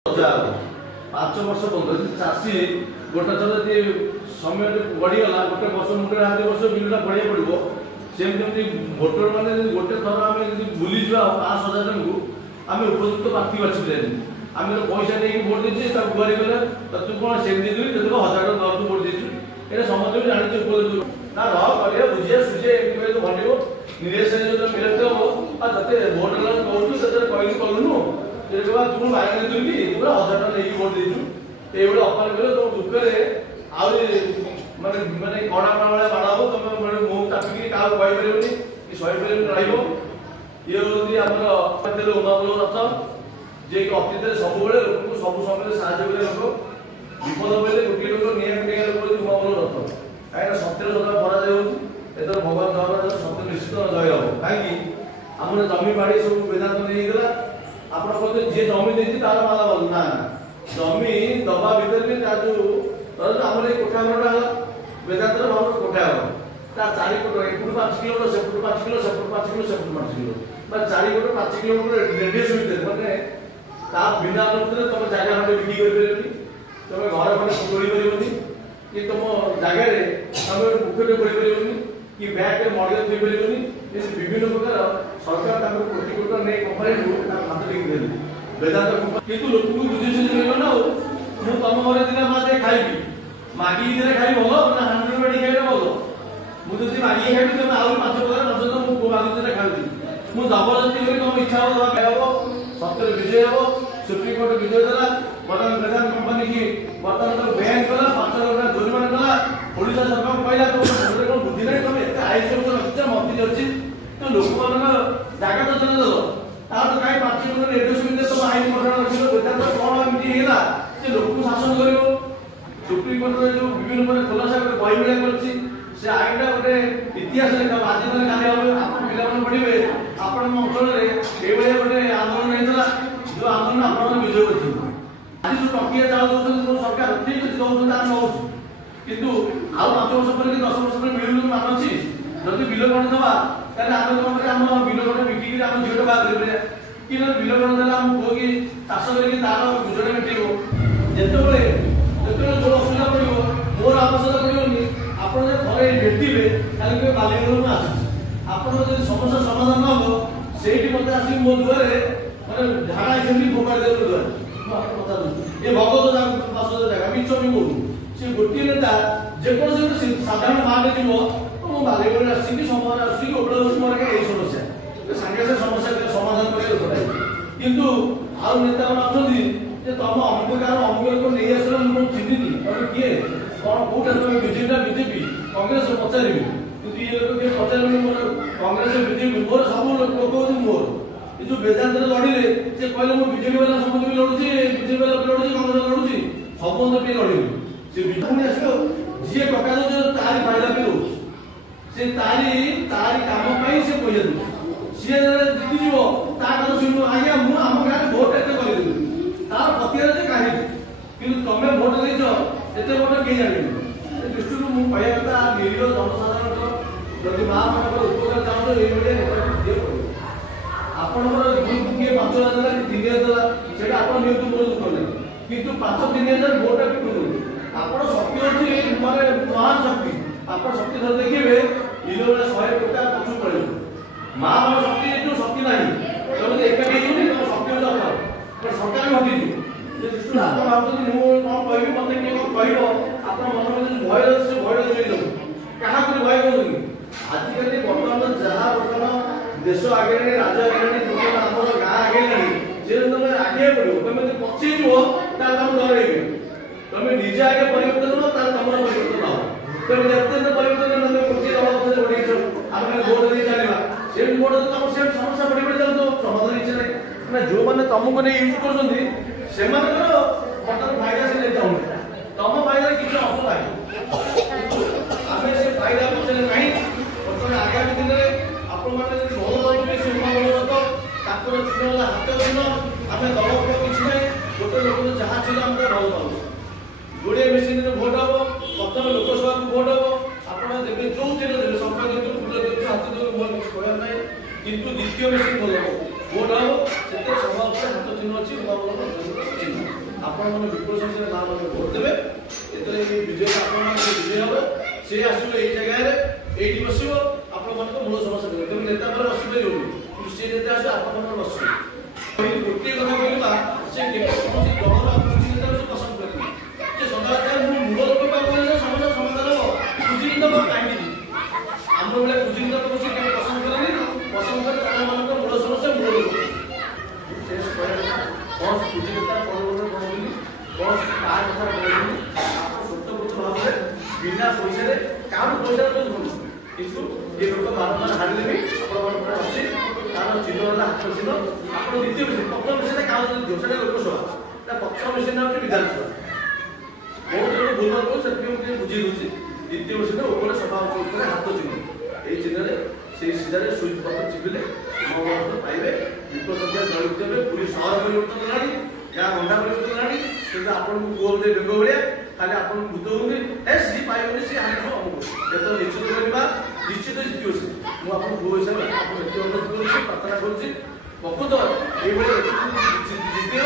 5 वर्ष बंद चाषी गोटे थर समय बढ़ीगला गोटे वर्ष मुझे हाथ वर्ष बिलटा बढ़िया पड़ो सेमती भोटर मैंने गोटे थर आम बुली जा 5,000 जन को आम उपयुक्त प्रार्थी बाछी आम पैसा नहीं भोट देचे गुहारी गले तू कौन से देती 1,000 टका तू भोट देचु ये समझ जानी उपयुक्त ना रहा बुझे सुझे भंडो निरेश विरक्त हम आते भोट कहूँ से कहीं कलुनु तू बाहर देती पूरा 1,000 टका नहीं भोट देचु ये अपार कले तुम दुखे माने माने कड़ा भाया बाड़ा हो तुम मुँह चापिकी क्या कहीपर कि सहीपर रही ये आमर उन्नत रथ जे कि अतीत सब लोक सब समय साहय लोक विपद पड़े गोटे लोक निया लोक उन्नत रथ कहीं सत्य सदा भरा जाए भगवान जगन्नाथ सत्य निश्चित जय हम कहीं आम जमी बाड़ी सब वेदांत नहीं गला आप जी जमी देती तार माला भल ना जमी दबा भर भी आम कोठा घरटा वेदांत भाव कोठा हम तार 4 कोट एपटू 5 किलोमीटर सेपटू 5 किलो सेपटू 5 किलो सेपटू 5 किलो मैं 4 कोट 5 किलोमीटर रेडियस भितर मैंने बिना अनुमति तुम जगह खंडे बिक्री कर तुम घर खंडे तोड़ी पारनी कि तुम जगह तुम मुखटे पड़ी पारनी कि बैग मड़िया थी पारनी विभिन्न प्रकार सरकार कोटी कोटी नहीं कंपानी हाथ टेक वेदांत कितु लोक बुझे ना मुझे तुम घर दिन माजे खाइबी मागिक दिन खाई भल ना हांडी बाड़ी खाइले भल मुझे मागिक खाइबी तुम आउ 5 प्रकार नच तो मागिक दिन खाऊँ मुझे जबरदस्ती कर तुम इच्छा हम सत्य विजय हम सुप्रीम कोर्ट विजय देला बर्तमान वेदांत कंपनी की बर्तमान बैन कला 5 लाख टका जुर्माना कला ओडिशा सरकार कहला तो बुद्धि नहीं तुम एत आईस रखिछ मंत्री अच्छी तो लोक मान जगह तो चले दल तार कहीं 5 किलोमीटर रेडियस भितर तुम आईन प्रकरण रख वेदांत कौन एमती है लोक शासन कर सुप्रीम कोर्ट जो विभिन्न प्रकार खुलासा बही मिला कर आईन गोटे इतिहास आज ना का पढ़े आपण अंचल ये गोटे आंदोलन होता जो आंदोलन आप विजय कर आज जो प्रक्रिया चलाऊ सरकार ठीक अच्छे दौरान आम नौ कितु आउ 5 वर्ष पर 10 वर्ष पर मिलू मान अच्छी जब बिल गण दवा आम बिल गण बिकिक आम झील बाहर कि बिल गण देला आम पुओ कि चाष करके तार गुजर मेटेब जिते जो असुविधा पड़ो मोर आवश्यकता पड़ोनी आप थे भेटे कहीं बालीगढ़ में आस आप समस्या समाधान हम से मत आस मो दुआरे मैंने झाड़ा जमी फोपाड़ी दे दुआर ये भगत बास जगह मिछ भी कहूँ सी गोटे नेता जेकोसी साधारण मार्ग जीव तो बालीगढ़ आसिक समय आसिक मोर यही समस्या सागे सागे समस्या समाधान किंतु आउ नेता अच्छा तुम अमुक गाँव अमुक लोक नहीं आस चिन्हनी तुम किए कौन कौटा तुम बीजेपी कांग्रेस पचारि कि ये लोग पचार कांग्रेस बीजेपी मोर सब लोक मोर जो वेदांत लड़े से कहले मो बीजेपी वाला समस्त भी लड़ुची बीजेपी वाला लड़ुची कांग्रेस लड़ुची सब पे लड़े से बीजेपी आसो जी टका दे तारी फायदा पे रो से तारी काम पाई से पैसा दे सी जीति जीव ता कथा सुन आज्ञा मु आम गाँव भोट एत कर तार प्रतिहार से कहीं कि तुम भोट देच एत भोट कहीं जाने दृष्टि मुझे कहया कथा निरीह जनसाधारण जदि माँ मान उपकार चाहूँ ये आपंकर ग्रुप किए 5,000 देला कि 3,000 देला से आप नियंत्रण मोर दुख नहीं किंतु 5-3,000 भोट बिकुन आप शक्ति अच्छी माने महान शक्ति आप शक्ति धर देखिए इलो 100 कोटा पचू पड़े माँ मान शक्ति जो शक्ति ना तुम एकाठी तुम शक्ति दरकार सरकार भी हटी आप भावुँ मुझे कौन कह मत कह आप मन में भय अच्छे भय दे क्या भय करूँ आजिकल बर्तमान जहाँ बर्तमान देश आगे राज्य आगे आम गाँ आगे से तुम आगे पड़ो तुम पचे जुओ तुम डर तुम निजे आगे परिवर्तन हो तुम परिवर्तन हो तुम जिते परिवर्तन पचे दल बढ़े आम भोट दे चलवा से भोट तुम से समस्या बढ़ी बढ़ी चलते समाधान इच्छा नहीं जो मैंने तुमको नहीं यूज कर बर्तमान फायदा से नहीं चाहूँ तुम फायदा किसी अर्थ ना आम से फायदा पचारे ना बर्तमान आगामी दिन में आपण मैंने भल लागे से हाथ चिन्ह आम दल किसी ना गोटे लोक जहाँ चिन्ह आम भल पाऊँ जोड़े मेसीन भोट हम प्रथम लोकसभा को भोट हम आप जो चिन्ह देते सरकार दिखते फुल दिखते हाथ दिखते मोर कहना ना कितु द्वितीय मेसीन भल हम भोट हम से सभा हाथ चिन्ह अच्छी चिन्ह आपण मैंने विपुल संख्या नाम भोट देवे विजय आपण विजय हम सी आसो ये जगह ये बस आप मूल समस्या तेज नेता पर बस पारे सी नेता आसे आप बस गोटे कथा कहवा से कौन दलर अभिवृद्धि नेता पसंद करेंगे सदाचार मूल लोक समस्या समाधान हम पुंजीनित कहीं आम बेले पुंजीनित पसंद करेंगे पसंद कर मूल समस्या मूल लोक कौन पुंजीनिता कौन कौन कथा कहूँ स्वतंत्र भाव में बिना पैसा क्या पैसा किंतु ये लोक बारंबार हारिले भी अच्छी तार चिन्ह हाथ चिन्ह आप द्वितीय विषय प्रथम विषय क्या दियो लोकसभा पक्ष विषय ना विधानसभा बहुत लोग भूल से बुझे दूसरी द्वितीय विषय ऊपर सभा हाथ चिन्ह ये चिन्ह से सीधा सुइच बटन चिपिले पाइबे विपुल संख्या जड़ित हे पूरी सहर परिवर्तन है गाँ गंडा परिवर्तन है कि आपको गोल ढेग भाया खाली आप भूत होंगे सी पाइबनी सी हाथ अमुक जो निश्चित करवा निश्चित जितियो से मुझे गो हिसाब से अनुरोध कर प्रार्थना कर प्रकृत ये जिते